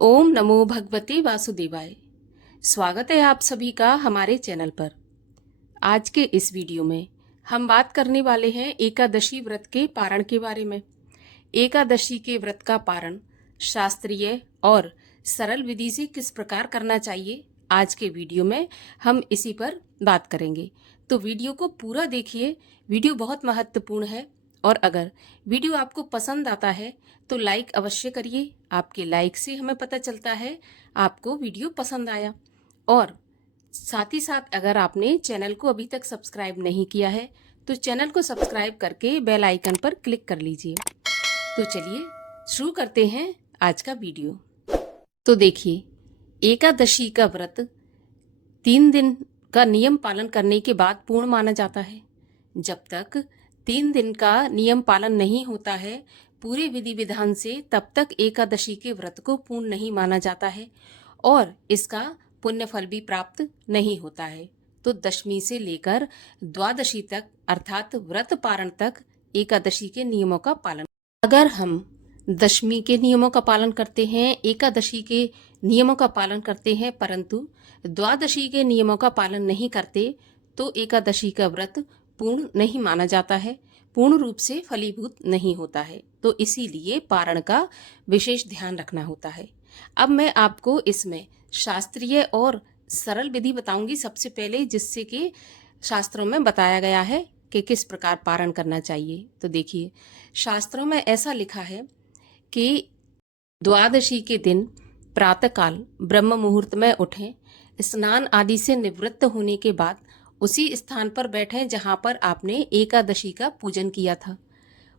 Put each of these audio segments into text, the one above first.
ओम नमो भगवते वासुदेवाय। स्वागत है आप सभी का हमारे चैनल पर। आज के इस वीडियो में हम बात करने वाले हैं एकादशी व्रत के पारण के बारे में। एकादशी के व्रत का पारण शास्त्रीय और सरल विधि से किस प्रकार करना चाहिए, आज के वीडियो में हम इसी पर बात करेंगे। तो वीडियो को पूरा देखिए, वीडियो बहुत महत्वपूर्ण है। और अगर वीडियो आपको पसंद आता है तो लाइक अवश्य करिए। आपके लाइक से हमें पता चलता है आपको वीडियो पसंद आया। और साथ ही साथ अगर आपने चैनल को अभी तक सब्सक्राइब नहीं किया है तो चैनल को सब्सक्राइब करके बेल आइकन पर क्लिक कर लीजिए। तो चलिए शुरू करते हैं आज का वीडियो। तो देखिए, एकादशी का व्रत 3 दिन का नियम पालन करने के बाद पूर्ण माना जाता है। जब तक 3 दिन का नियम पालन नहीं होता है पूरे विधि विधान से, तब तक एकादशी के व्रत को पूर्ण नहीं माना जाता है और इसका पुण्य फल भी प्राप्त नहीं होता है। तो दशमी से लेकर द्वादशी तक अर्थात व्रत पारण तक एकादशी के नियमों का पालन, अगर हम दशमी के नियमों का पालन करते हैं, एकादशी के नियमों का पालन करते हैं, परंतु द्वादशी के नियमों का पालन नहीं करते, तो एकादशी का व्रत पूर्ण नहीं माना जाता है, पूर्ण रूप से फलीभूत नहीं होता है। तो इसीलिए पारण का विशेष ध्यान रखना होता है। अब मैं आपको इसमें शास्त्रीय और सरल विधि बताऊंगी सबसे पहले, जिससे कि शास्त्रों में बताया गया है कि किस प्रकार पारण करना चाहिए। तो देखिए, शास्त्रों में ऐसा लिखा है कि द्वादशी के दिन प्रातःकाल ब्रह्म मुहूर्त में उठें, स्नान आदि से निवृत्त होने के बाद उसी स्थान पर बैठें जहां पर आपने एकादशी का पूजन किया था।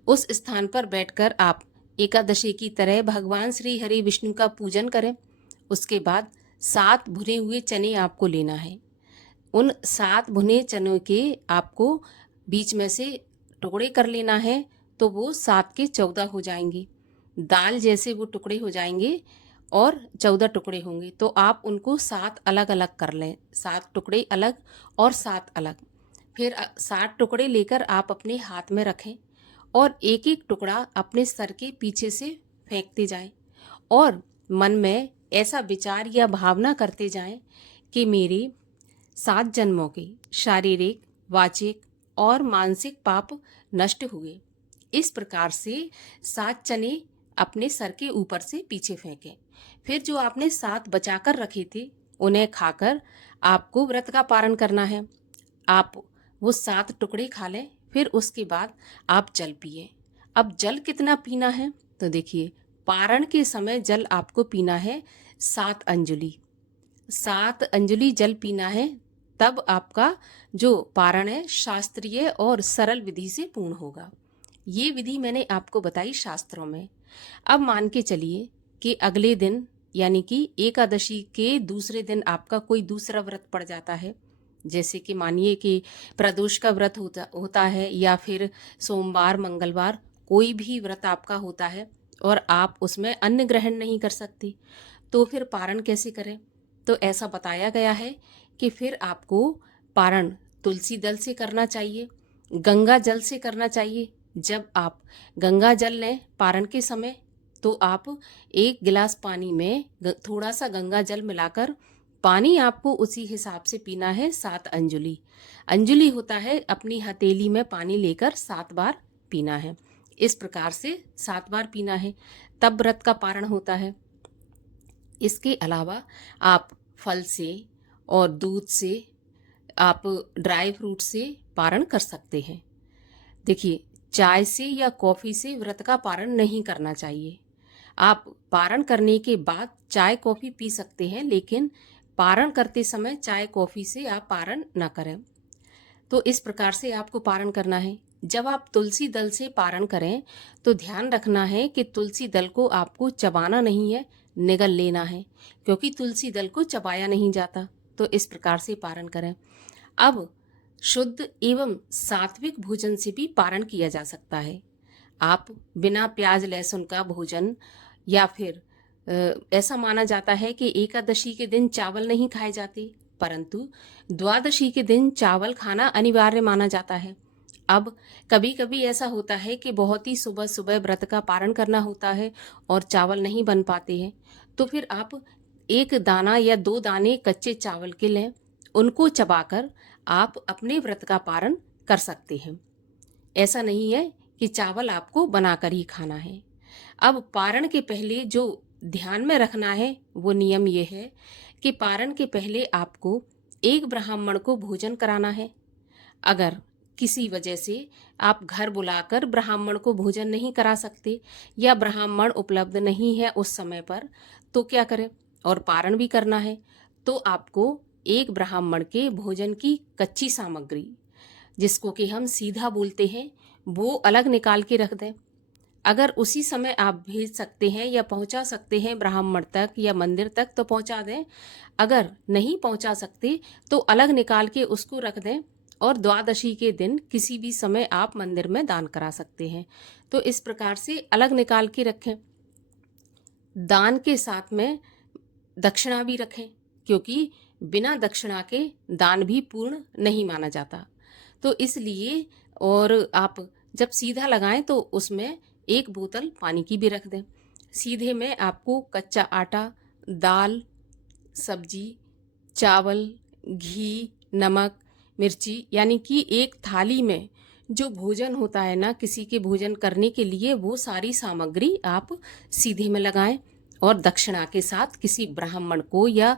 उस स्थान पर बैठकर आप एकादशी की तरह भगवान श्री हरि विष्णु का पूजन करें। उसके बाद 7 भुने हुए चने आपको लेना है। उन 7 भुने चनों के आपको बीच में से टुकड़े कर लेना है, तो वो 7 के 14 हो जाएंगे। दाल जैसे वो टुकड़े हो जाएंगे और 14 टुकड़े होंगे। तो आप उनको 7 अलग अलग कर लें, 7 टुकड़े अलग और 7 अलग। फिर 7 टुकड़े लेकर आप अपने हाथ में रखें और एक एक टुकड़ा अपने सर के पीछे से फेंकते जाएं और मन में ऐसा विचार या भावना करते जाएं कि मेरे 7 जन्मों के शारीरिक, वाचिक और मानसिक पाप नष्ट हुए। इस प्रकार से 7 चने अपने सर के ऊपर से पीछे फेंकें। फिर जो आपने 7 बचाकर रखे थे उन्हें खाकर आपको व्रत का पारण करना है। आप वो 7 टुकड़े खा लें, फिर उसके बाद आप जल पिए। अब जल कितना पीना है, तो देखिए, पारण के समय जल आपको पीना है 7 अंजलि। 7 अंजलि जल पीना है, तब आपका जो पारण है शास्त्रीय और सरल विधि से पूर्ण होगा। ये विधि मैंने आपको बताई शास्त्रों में। अब मान के चलिए कि अगले दिन यानी कि एकादशी के दूसरे दिन आपका कोई दूसरा व्रत पड़ जाता है। जैसे कि मानिए कि प्रदोष का व्रत होता है या फिर सोमवार, मंगलवार, कोई भी व्रत आपका होता है और आप उसमें अन्न ग्रहण नहीं कर सकते, तो फिर पारण कैसे करें? तो ऐसा बताया गया है कि फिर आपको पारण तुलसी दल से करना चाहिए, गंगा जल से करना चाहिए। जब आप गंगा जल लें पारण के समय, तो आप 1 गिलास पानी में थोड़ा सा गंगा जल मिलाकर पानी आपको उसी हिसाब से पीना है। 7 अंजलि, अंजलि होता है अपनी हथेली में पानी लेकर 7 बार पीना है। इस प्रकार से 7 बार पीना है, तब व्रत का पारण होता है। इसके अलावा आप फल से और दूध से, आप ड्राई फ्रूट से पारण कर सकते हैं। देखिए, चाय से या कॉफ़ी से व्रत का पारण नहीं करना चाहिए। आप पारण करने के बाद चाय कॉफ़ी पी सकते हैं, लेकिन पारण करते समय चाय कॉफ़ी से आप पारण न करें। तो इस प्रकार से आपको पारण करना है। जब आप तुलसी दल से पारण करें तो ध्यान रखना है कि तुलसी दल को आपको चबाना नहीं है, निगल लेना है, क्योंकि तुलसी दल को चबाया नहीं जाता। तो इस प्रकार से पारण करें। अब शुद्ध एवं सात्विक भोजन से भी पारण किया जा सकता है। आप बिना प्याज लहसुन का भोजन, या फिर ऐसा माना जाता है कि एकादशी के दिन चावल नहीं खाए जाते, परंतु द्वादशी के दिन चावल खाना अनिवार्य माना जाता है। अब कभी कभी ऐसा होता है कि बहुत ही सुबह सुबह व्रत का पारण करना होता है और चावल नहीं बन पाते हैं, तो फिर आप एक दाना या 2 दाने कच्चे चावल के लें, उनको चबाकर आप अपने व्रत का पारण कर सकते हैं। ऐसा नहीं है कि चावल आपको बनाकर ही खाना है। अब पारण के पहले जो ध्यान में रखना है वो नियम ये है कि पारण के पहले आपको एक ब्राह्मण को भोजन कराना है। अगर किसी वजह से आप घर बुलाकर ब्राह्मण को भोजन नहीं करा सकते या ब्राह्मण उपलब्ध नहीं है उस समय पर, तो क्या करें, और पारण भी करना है, तो आपको एक ब्राह्मण के भोजन की कच्ची सामग्री, जिसको कि हम सीधा बोलते हैं, वो अलग निकाल के रख दें। अगर उसी समय आप भेज सकते हैं या पहुंचा सकते हैं ब्राह्मण तक या मंदिर तक तो पहुंचा दें। अगर नहीं पहुंचा सकते तो अलग निकाल के उसको रख दें और द्वादशी के दिन किसी भी समय आप मंदिर में दान करा सकते हैं। तो इस प्रकार से अलग निकाल के रखें। दान के साथ में दक्षिणा भी रखें, क्योंकि बिना दक्षिणा के दान भी पूर्ण नहीं माना जाता। तो इसलिए, और आप जब सीधा लगाएं तो उसमें 1 बोतल पानी की भी रख दें। सीधे में आपको कच्चा आटा, दाल, सब्जी, चावल, घी, नमक, मिर्ची, यानी कि एक थाली में जो भोजन होता है ना किसी के भोजन करने के लिए, वो सारी सामग्री आप सीधे में लगाएं और दक्षिणा के साथ किसी ब्राह्मण को या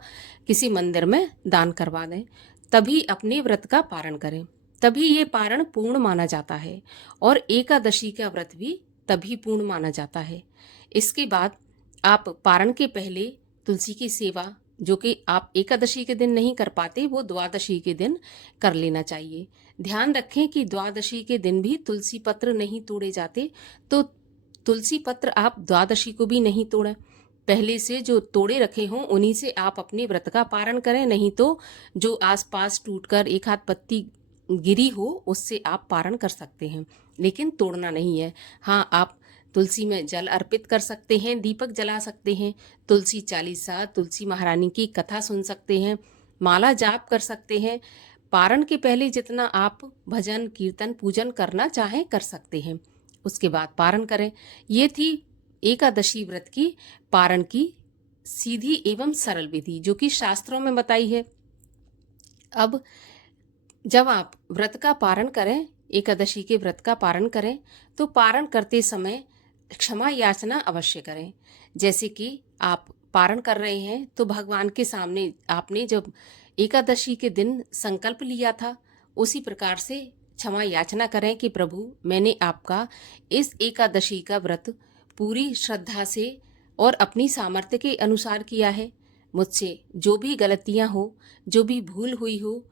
किसी मंदिर में दान करवा दें। तभी अपने व्रत का पारण करें, तभी ये पारण पूर्ण माना जाता है। और एकादशी का व्रत भी तभी पूर्ण माना जाता है। इसके बाद आप पारण के पहले तुलसी की सेवा, जो कि आप एकादशी के दिन नहीं कर पाते, वो द्वादशी के दिन कर लेना चाहिए। ध्यान रखें कि द्वादशी के दिन भी तुलसी पत्र नहीं तोड़े जाते, तो तुलसी पत्र आप द्वादशी को भी नहीं तोड़ें। पहले से जो तोड़े रखे हों उन्हीं से आप अपने व्रत का पारण करें, नहीं तो जो आसपास टूटकर एक हाथ पत्ती गिरी हो उससे आप पारण कर सकते हैं, लेकिन तोड़ना नहीं है। हाँ, आप तुलसी में जल अर्पित कर सकते हैं, दीपक जला सकते हैं, तुलसी चालीसा, तुलसी महारानी की कथा सुन सकते हैं, माला जाप कर सकते हैं। पारण के पहले जितना आप भजन कीर्तन पूजन करना चाहें कर सकते हैं, उसके बाद पारण करें। ये थी एकादशी व्रत की पारण की सीधी एवं सरल विधि, जो कि शास्त्रों में बताई है। अब जब आप व्रत का पारण करें, एकादशी के व्रत का पारण करें, तो पारण करते समय क्षमा याचना अवश्य करें। जैसे कि आप पारण कर रहे हैं तो भगवान के सामने आपने जब एकादशी के दिन संकल्प लिया था, उसी प्रकार से क्षमा याचना करें कि प्रभु, मैंने आपका इस एकादशी का व्रत पूरी श्रद्धा से और अपनी सामर्थ्य के अनुसार किया है। मुझसे जो भी गलतियां हो, जो भी भूल हुई हो,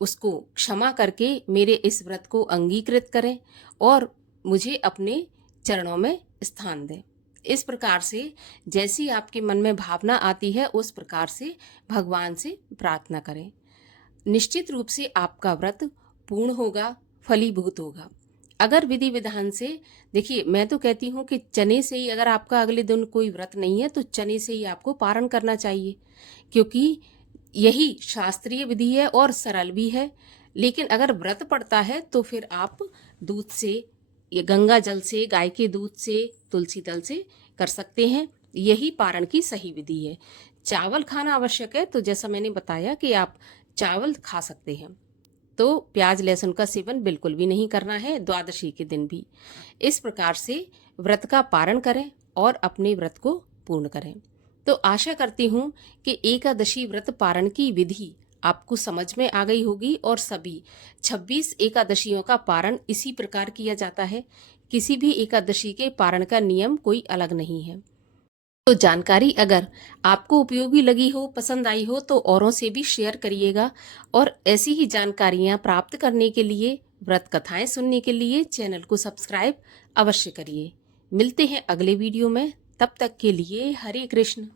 उसको क्षमा करके मेरे इस व्रत को अंगीकृत करें और मुझे अपने चरणों में स्थान दें। इस प्रकार से जैसी आपके मन में भावना आती है उस प्रकार से भगवान से प्रार्थना करें। निश्चित रूप से आपका व्रत पूर्ण होगा, फलीभूत होगा। अगर विधि विधान से, देखिए मैं तो कहती हूँ कि चने से ही, अगर आपका अगले दिन कोई व्रत नहीं है तो चने से ही आपको पारण करना चाहिए, क्योंकि यही शास्त्रीय विधि है और सरल भी है। लेकिन अगर व्रत पड़ता है तो फिर आप दूध से, ये गंगा जल से, गाय के दूध से, तुलसी दल से कर सकते हैं। यही पारण की सही विधि है। चावल खाना आवश्यक है, तो जैसा मैंने बताया कि आप चावल खा सकते हैं, तो प्याज लहसुन का सेवन बिल्कुल भी नहीं करना है द्वादशी के दिन भी। इस प्रकार से व्रत का पारण करें और अपने व्रत को पूर्ण करें। तो आशा करती हूँ कि एकादशी व्रत पारण की विधि आपको समझ में आ गई होगी और सभी 26 एकादशियों का पारण इसी प्रकार किया जाता है। किसी भी एकादशी के पारण का नियम कोई अलग नहीं है। तो जानकारी अगर आपको उपयोगी लगी हो, पसंद आई हो, तो औरों से भी शेयर करिएगा। और ऐसी ही जानकारियाँ प्राप्त करने के लिए, व्रत कथाएं सुनने के लिए चैनल को सब्सक्राइब अवश्य करिए। मिलते हैं अगले वीडियो में, तब तक के लिए हरे कृष्ण।